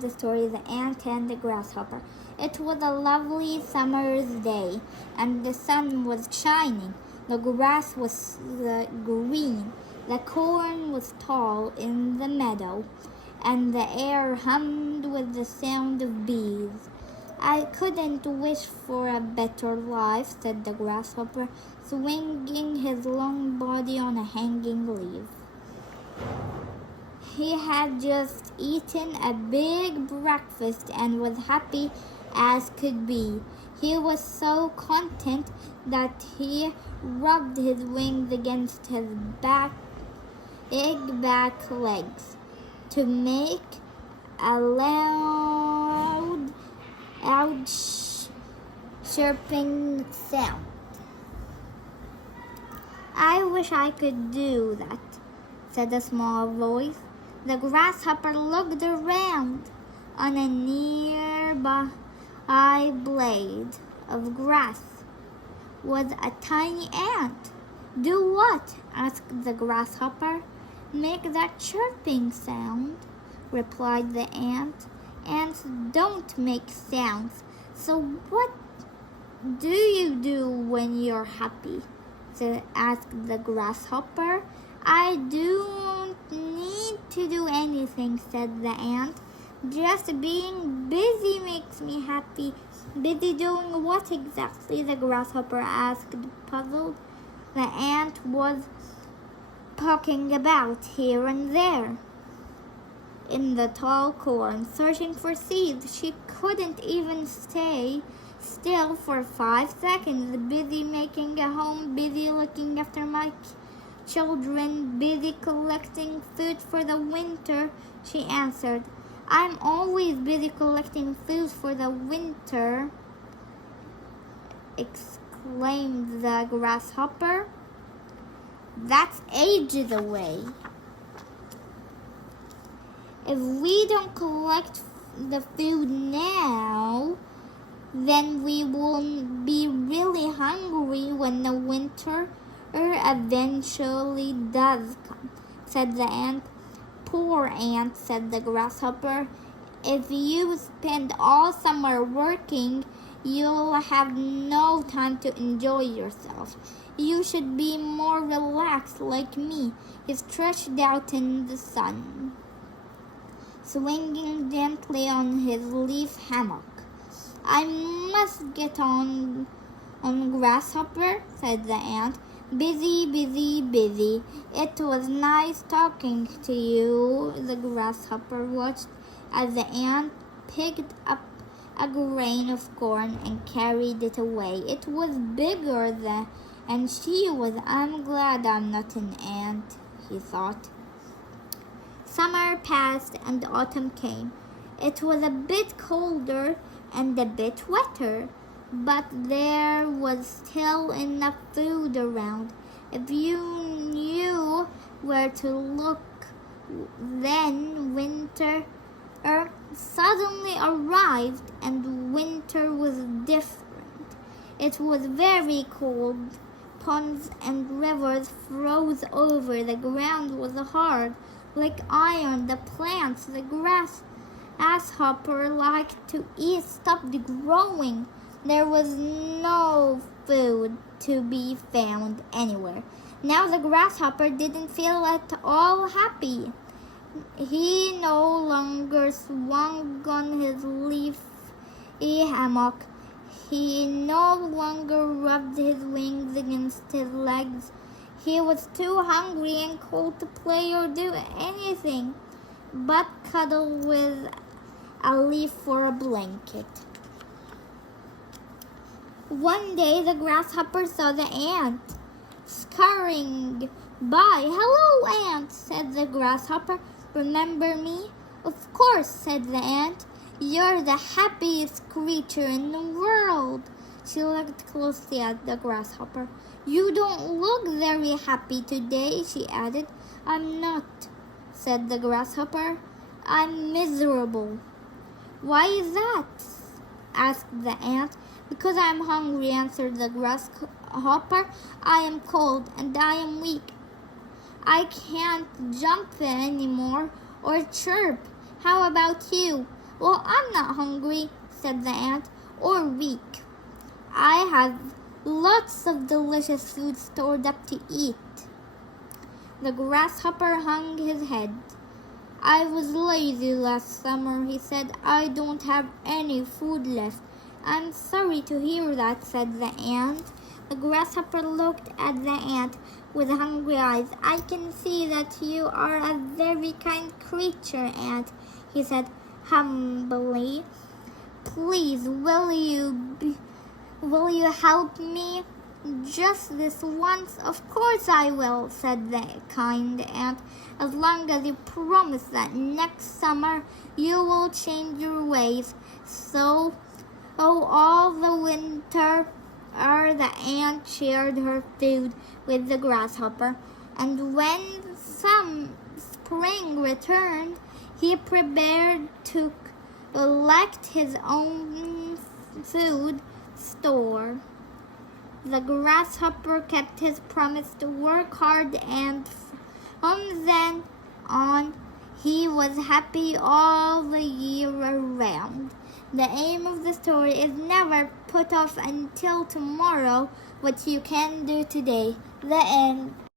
of the story, The Ant and the Grasshopper. It was a lovely summer's day, and the sun was shining. The grass was green, the corn was tall in the meadow, and the air hummed with the sound of bees. "I couldn't wish for a better life," said the grasshopper, swinging his long body on a hanging leaf. He had just eaten a big breakfast and was happy as could be. He was so content that he rubbed his wings against his big back legs to make a loud chirping sound. "I wish I could do that," said a small voice. The grasshopper looked around. On a nearby blade of grass was a tiny ant. "Do what?" asked the grasshopper. "Make that chirping sound," replied the ant. "Ants don't make sounds. So what do you do when you're happy?" asked the grasshopper. "I don't need to do anything," said the ant. "Just being busy makes me happy." "Busy doing what exactly?" the grasshopper asked, puzzled. The ant was poking about here and there in the tall corn, searching for seeds. She couldn't even stay still for 5 seconds. "Busy making a home, busy looking after my children, busy collecting food for the winter," she answered. "I'm always busy collecting food for the winter," exclaimed the grasshopper. "That's ages away. If we don't collect the food now, then we will be really hungry when the winter eventually does come," said the ant. "Poor ant," said the grasshopper. "If you spend all summer working, you'll have no time to enjoy yourself. You should be more relaxed like me." He stretched out in the sun, swinging gently on his leaf hammock. "I must get on grasshopper," said the ant. "Busy, busy, busy. It was nice talking to you." The grasshopper watched as the ant picked up a grain of corn and carried it away. It was bigger than she was. "I'm glad I'm not an ant," he thought. Summer passed and autumn came. It was a bit colder and a bit wetter, but there was still enough food around. If you knew where to look, then winter suddenly arrived, and winter was different. It was very cold. Ponds and rivers froze over. The ground was hard, like iron. The plants, the grasshopper liked to eat, stopped growing. There was no food to be found anywhere. Now the grasshopper didn't feel at all happy. He no longer swung on his leafy hammock. He no longer rubbed his wings against his legs. He was too hungry and cold to play or do anything but cuddle with a leaf for a blanket. One day the grasshopper saw the ant scurrying by. "Hello, ant," said the grasshopper. "Remember me?" "Of course," said the ant. "You're the happiest creature in the world." She looked closely at the grasshopper. "You don't look very happy today," she added. "I'm not," said the grasshopper. "I'm miserable." "Why is that?" asked the ant. "Because I'm hungry," answered the grasshopper. "I am cold and I am weak. I can't jump anymore or chirp. How about you?" Well, I'm not hungry, said the ant, or weak. I have lots of delicious food stored up to eat. The grasshopper hung his head. I was lazy last summer, he said. I don't have any food left. I'm sorry to hear that, said the ant. The grasshopper looked at the ant with hungry eyes. I can see that you are a very kind creature, ant, he said humbly. Please, will you help me? Just this once? Of course I will, said the kind ant, as long as you promise that next summer you will change your ways. So, all the winter, the ant shared her food with the grasshopper, and when some spring returned, he prepared to collect his own food store. The grasshopper kept his promise to work hard, and from then on, he was happy all the year around. The aim of the story is never put off until tomorrow what you can do today. The end.